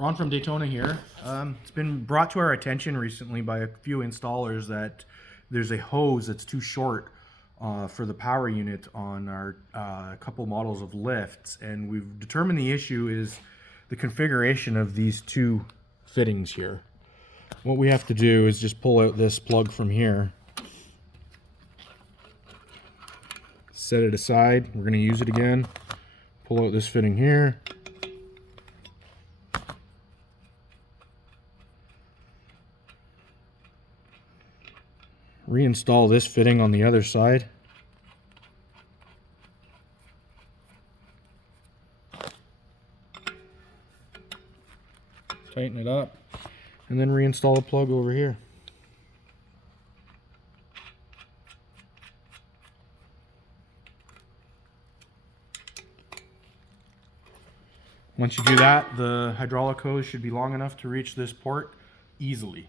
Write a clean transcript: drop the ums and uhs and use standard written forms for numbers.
Ron from Daytona here. It's been brought to our attention recently by a few installers that there's a hose that's too short for the power unit on our couple models of lifts, and we've determined the issue is the configuration of these two fittings here. What we have to do is just pull out this plug from here, set it aside. We're going to use it again. Pull out this fitting here. Reinstall this fitting on the other side. Tighten it up, and then reinstall the plug over here. Once you do that, the hydraulic hose should be long enough to reach this port easily.